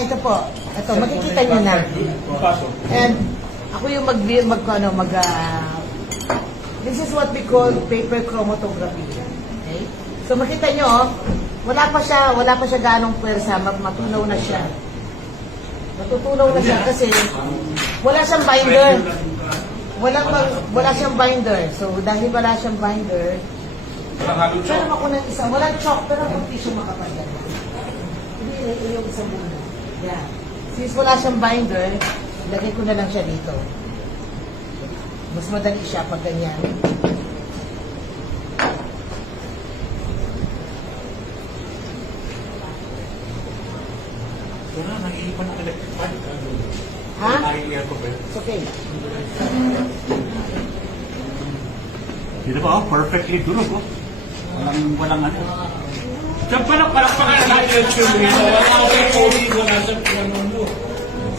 Ito po. Ito, makikita niyo na. And ako yung this is what we call paper chromatography. Okay? So makita niyo, wala pa siya ganong pwersa, matunaw na siya. Matutunaw na siya kasi wala siyang binder. Wala siyang binder. So dahil wala siyang binder, pero ako ng isa, walang chalk, pero ang tissue makapal. Hindi yung isang muna. Yeah. Since wala siyang binder, lagay ko na lang siya dito. Mas madali siya pag ganyan. Wala, nag-iipan ng electric fan. Ha? Nag-iipan ko ba? It's okay. Dito ba? Perfectly durog. Walang ano. Diyan pa lang palakpakan natin yung children.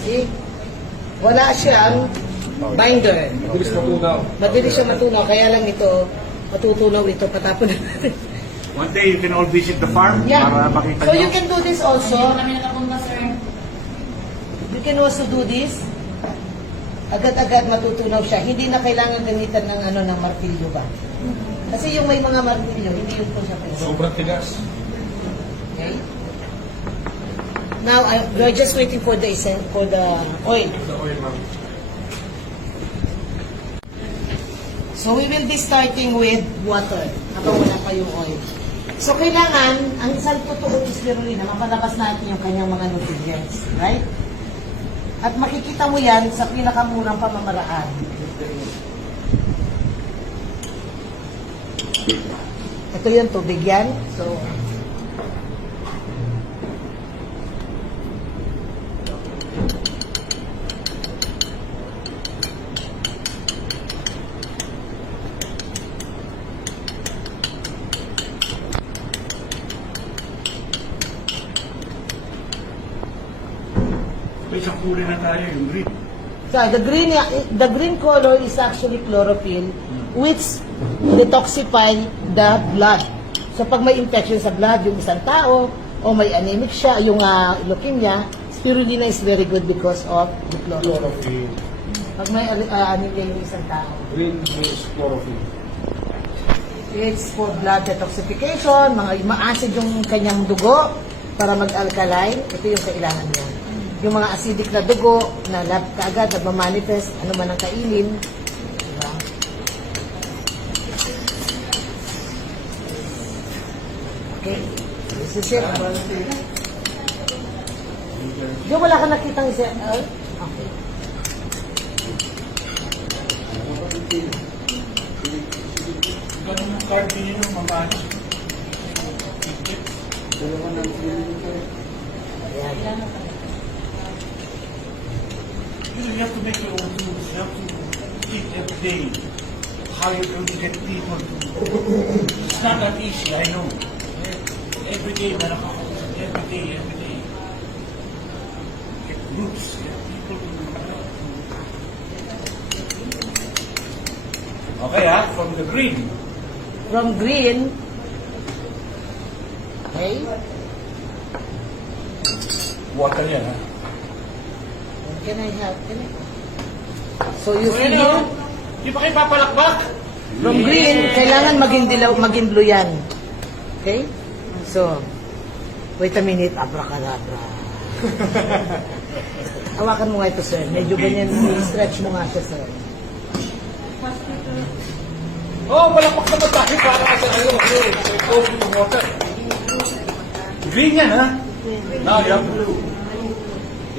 See? Wala siyang binder. Mabilis matunaw. Madali siya matunaw, kaya lang ito, matutunaw ito, patapon na natin. One day you can all visit the farm para makita So nyo. you can do this also. You can also do this. Agad-agad matutunaw siya. Hindi na kailangan gamitan ng martilyo ba? Kasi yung may mga martilyo, hindi yung po siya pwede. Sobrang tigas. Okay? Now, we're just waiting for the oil. The oil, ma'am. So we will be starting with water habang wala pa yung oil. So kailangan, ang isang totoong spirulina, mapalabas natin yung kanyang mga nutrients. Right? At makikita mo yan sa pinakamurang pamamaraan. Ito yung tubig yan. So, May isang kulay na tayo, yung green. so the green color is actually chlorophyll which detoxify the blood. So pag may infection sa blood yung isang tao o may anemic siya, yung leukemia, spirulina is very good because of the chlorophyll. Chlorophyll. Pag may anemia yung isang tao. Green means chlorophyll. It's for blood detoxification, ma-acid yung kanyang dugo para mag-alkaline. Ito yung kailangan niya. Yung mga acidic na dugo na kaagad nagmamanifest, ano man ang kainin. Diba? Okay. This is it. Yung wala ka nakitang isa. Okay. Ganun ang card din yun, mamani. Ayan. You have to make your own tools. You have to eat every day. How you can get people to... It's not that easy, I know. Every day, meron ako. Every day. Get groups, get people to... Okay, from the green. From green. Okay. Water yan, ha? Can I? So you see here? Di ba kayo papalakbak? From green, kailangan maging dilaw, maging blue yan. Okay? So, wait a minute, abracadabra. Hawakan mo nga ito, sir. Medyo ganyan, stretch mo nga siya, sir. Oh, palakpak naman tayo para kasi coffee ng water. Green yan, ha? Now you have blue.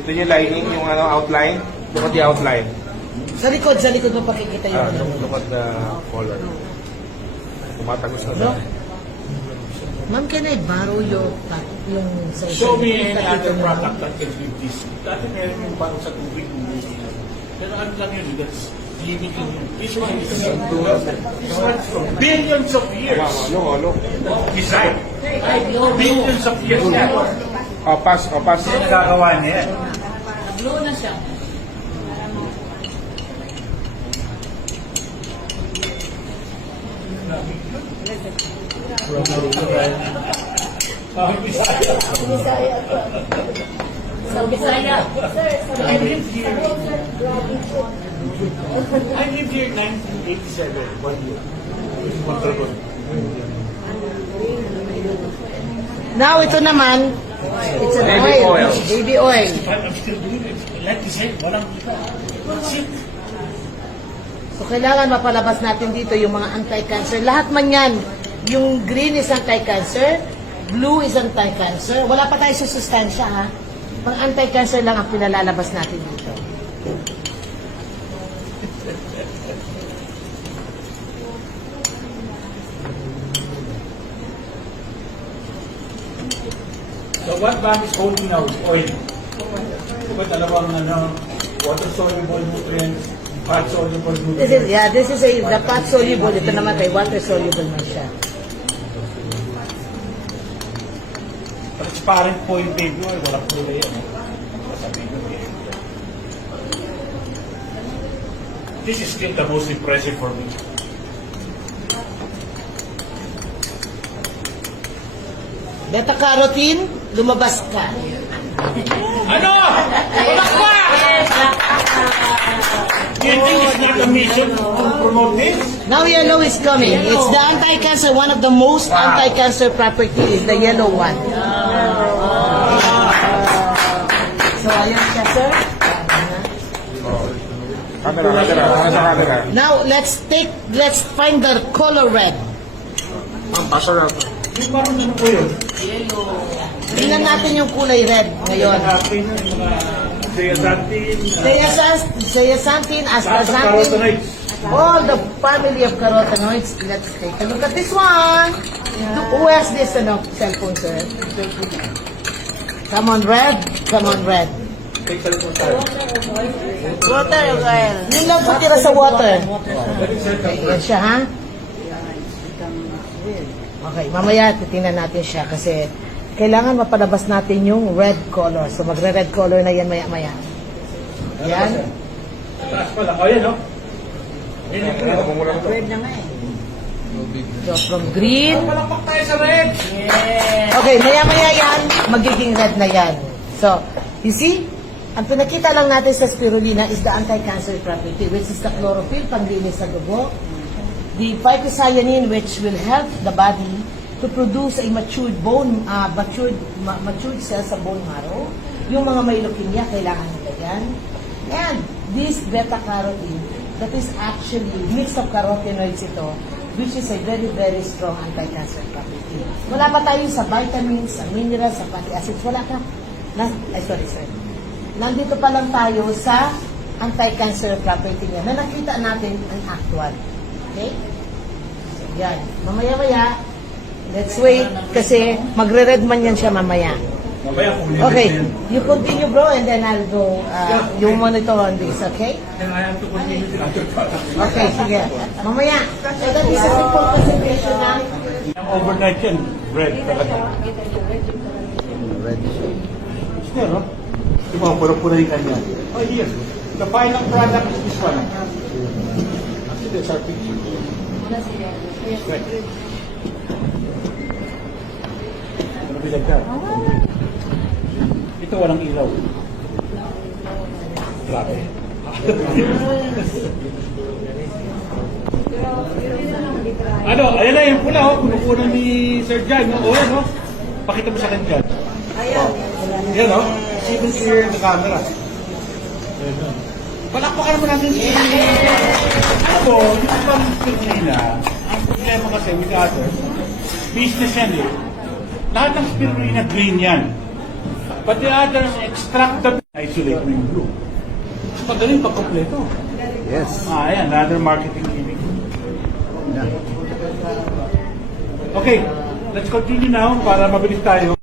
Ito yung lining, yung outline. Look at the outline. Sa likod mo pakikita yung Look at the color. Tumatagos na no? Ma'am, can I borrow yung sa Show me any other product that can do this. Dati meron yung parang sa tubig. Pero ano lang yun, that's limiting yun. This one is from billions of years. Look. Design. Billions of years. Pass. Kasi nagagawa niya. Blue na siya. Bisaya ko. Sa Bisaya. I lived here. I lived here in 1987, 1 year. Montalban. Now, ito naman, it's an Baby oil. Baby oil. I'm still doing it. Like you said, walang kita. That's it. So, kailangan mapalabas natin dito yung mga anti-cancer. Lahat man yan. Yung green is anti-cancer, blue is anti-cancer. Wala pa tayo sa sustansya, ha? Pang anti-cancer lang ang pinalalabas natin dito. So what Bam is holding now is oil. Diba dalawang water-soluble nutrients, fat-soluble nutrients. This is the fat soluble. Ito naman kay water soluble man siya. Transparent po yung baby oil, walang kulay yan. Sasabihin ko yan. This is still the most impressive for me. Beta-carotene, lumabas ka. Ano? Palakpak! Do you think it's not a mission to promote this? Now yellow is coming. It's the anti-cancer. One of the most anti-cancer property is the yellow one. So ayan siya, sir. Camera. Now let's find the color red. Yung parang ano po yun? Tingnan natin yung kulay red ngayon. Akin yung mga Zeaxanthin, astaxanthin, carotenoids. all the family of carotenoids. Let's take a look at this one. Who has this cellphone, sir? Come on, red. Come on, red. Water oil. Yun lang po tira sa water. Okay, yan siya, ha? Okay, mamaya titingnan natin siya kasi kailangan mapalabas natin yung red color. So magre-red color na yan maya-maya. Yan. Taas pala. O yan, no? Red na nga eh. So from green. Palakpak tayo sa red! Okay, maya-maya yan, magiging red na yan. So, you see? Ang pinakita lang natin sa spirulina is the anti-cancer property, which is the chlorophyll, panglinis sa dugo. The phycocyanin, which will help the body to produce a matured cells sa bone marrow. Yung mga may leukemia, kailangan nila yan. And this beta-carotene, that is actually mix of carotenoids ito, which is a very, very strong anti-cancer property. Wala pa tayo sa vitamins, sa minerals, sa fatty acids. Wala ka. Sorry. Nandito pa lang tayo sa anti-cancer property niya na nakita natin ang actual. Okay? So, yan. Mamaya-maya, let's wait kasi magre-red man yan siya mamaya. Mamaya kung Okay, you continue bro and then I'll go, you monitor on this, okay? And I have to continue the other product. Okay, sige. Mamaya. So that is a simple presentation na. Yung overnight yan, red talaga. Still, no? Yung mga pura-pura yung kanya. Oh, here. The final product is this one. Actually, that's our picture. Right. Ano bilag ka? Ito walang ilaw. Grabe. Ano, ayan na yung pula, oh. Pinupunan ni Sir Jan, no? O yan, no? Pakita mo sa akin dyan. Yan, no? Even clear the camera. Palakpakan naman natin. Ano po, dito pang spirulina, ang problema kasi with others, business yan eh. Lahat ng spirulina green yan. But the others extract the isolate mo yung blue. Mas magaling pag kompleto. Yes. Ayan, another marketing gimmick. Okay, let's continue now para mabilis tayo.